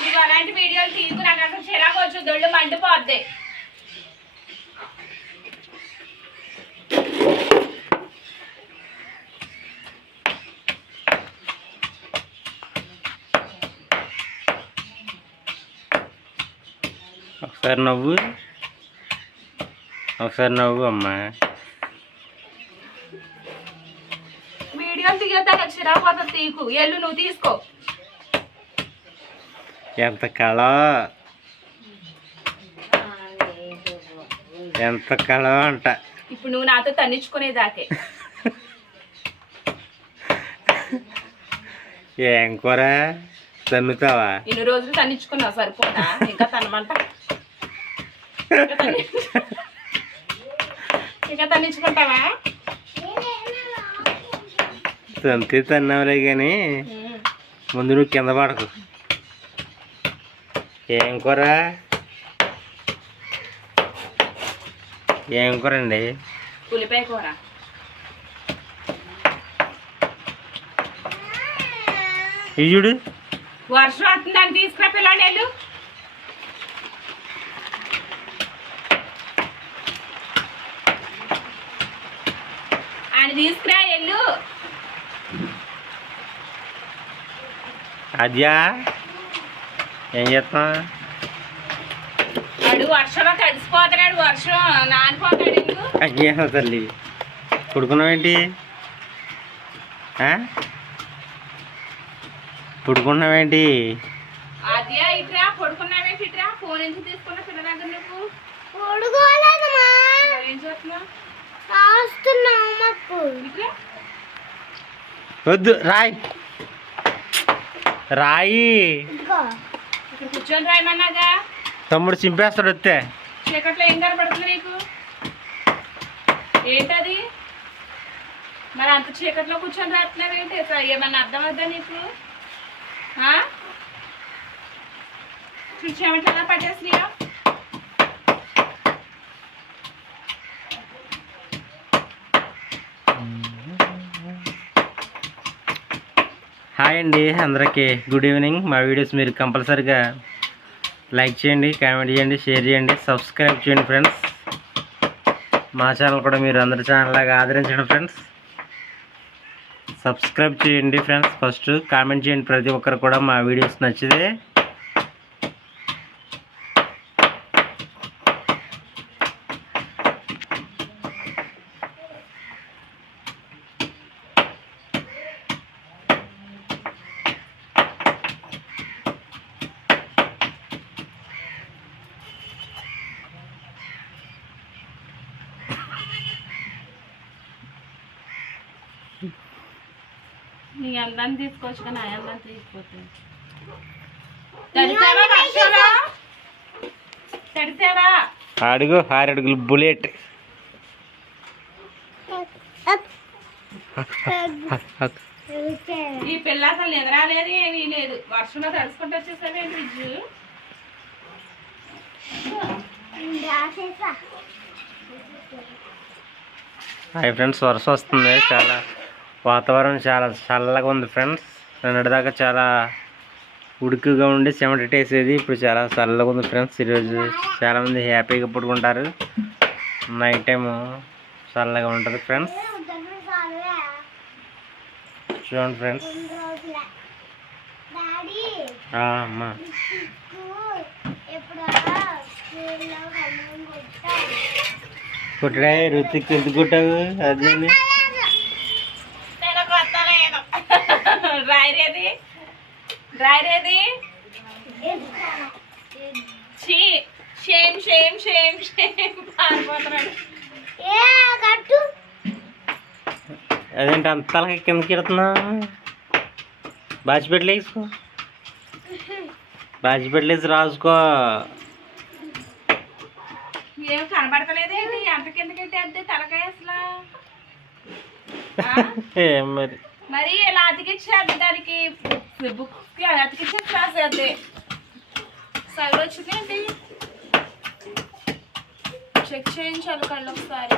నీకు అలాంటి వీడియోలు తీసి నాకు అసలు చిరాకు వచ్చు దొళ్ళు మండిపోద్ది. ఒకసారి నవ్వు ఒకసారి నవ్వు అమ్మా. వీడియోలు తీయొద్దా నాకు చిరాకు తీకు. ఎల్లు నువ్వు తీసుకో. ఎంత కళ? ఎంత కళ అంట. ఇప్పుడు నువ్వు నాతో తన్నించుకునేదాకే ఏం కూర? తన్నుతావా ఇన్ని రోజులు తన్నించుకున్నావు సరిపోదా ఇంకా తనమంట ఇంకా తన్నించుకుంటావా తంతి తన్నావులే కానీ ముందు నువ్వు కింద పడకు. ఏం కూర? ఏం కూర అండి? ఉల్లిపాయ కూర. ఇయుడు వర్షం వస్తుందని తీసుకురా పిల్లని వెళ్ళు. ఆయన తీసుకురా వెళ్ళు. అద్యా ఏం చేస్తాం వాడు వర్షంలో తడిసిపోతున్నాడు వర్షం నానిపోతాడు అయ్యా తల్లి పుడుకున్నావేంటి? ఆ? పుడుకున్నావేంటి? అదే ఇట్రా పడుకున్నావేంటి ఇట్రా ఫోన్ నుంచి తీసుకున్న పిల్ల దగ్గర నువ్వు పొడుకోలేదమ్మా. మరి ఏం చేస్తున్నావు? రాస్తున్నావు మాకు ఇట్రా. వద్దు రాయి. రాయి. కూర్చొని రాయమన్నాగా? తమ్ముడు చింపేస్తాడు వస్తే. చీకట్లో ఏం కనపడుతుంది నీకు? ఏంటది? మరి అంత చీకట్లో కూర్చొని రాస్తున్నావు ఏంటి ఏమన్నా అర్థం అవుద్దా నీకు? చూసామంటే ఎలా పట్టేసినాయా? హాయ్ అండి అందరికీ. గుడ్ ఈవినింగ్ మా వీడియోస్ మీరు కంపల్సరీగా లైక్ చేయండి కామెంట్ చేయండి షేర్ చేయండి సబ్స్క్రైబ్ చేయండి ఫ్రెండ్స్ మా ఛానల్ కూడా మీరు అందరి ఛానల్ లాగా ఆదరించండి ఫ్రెండ్స్ సబ్స్క్రైబ్ చేయండి ఫ్రెండ్స్. ఫస్ట్ కామెంట్ చేయండి ప్రతి ఒక్కరు కూడా మా వీడియోస్ నచ్చితే. నీ అందాన్ని తీసుకోవచ్చు కానీ ఆ తడిసావా వర్షంలో? తడిసావా? అడుగు ఆరు అడుగులు బుల్లెట్. ఈ పిల్ల అసలు ఎదరాలేదు ఏమీ లేదు. వర్షంలో తడుచుకుంటూ వచ్చేసావే ఫ్రిడ్జ్ హాయ్ ఫ్రెండ్స్ వర్షం వస్తుంది చాలా. వాతావరణం చాలా చల్లగా ఉంది ఫ్రెండ్స్. నిన్నటిదాకా చాలా ఉడుకుగా ఉండి చెమటేసేది ఇప్పుడు చాలా చల్లగా ఉంది ఫ్రెండ్స్. ఈరోజు చాలామంది హ్యాపీగా పడుకుంటారు. నైట్ టైం చల్లగా ఉంటుంది ఫ్రెండ్స్. చూడండి ఫ్రెండ్స్. అమ్మా. ఎప్పుడు స్కూల్లో రుతికి ఎందుకు కుట్టావు? అది అదేంటి అంత తలకి కిందకి వెళ్తున్నావు బాచిపెట్టలేసుకో బాచిపెట్టలేసి రాసుకో. ఏం కనబడతలేదేంటి ఎంత కిందకి తలకాయ అసలు? ఏం మరి? మరి ఇలా అతికిచ్చేది దానికి. బుక్కి అతికిచ్చే క్లాస్ అదే. సగం వచ్చిందేంటి చెక్ చేయించాలి కళ్ళు ఒకసారి.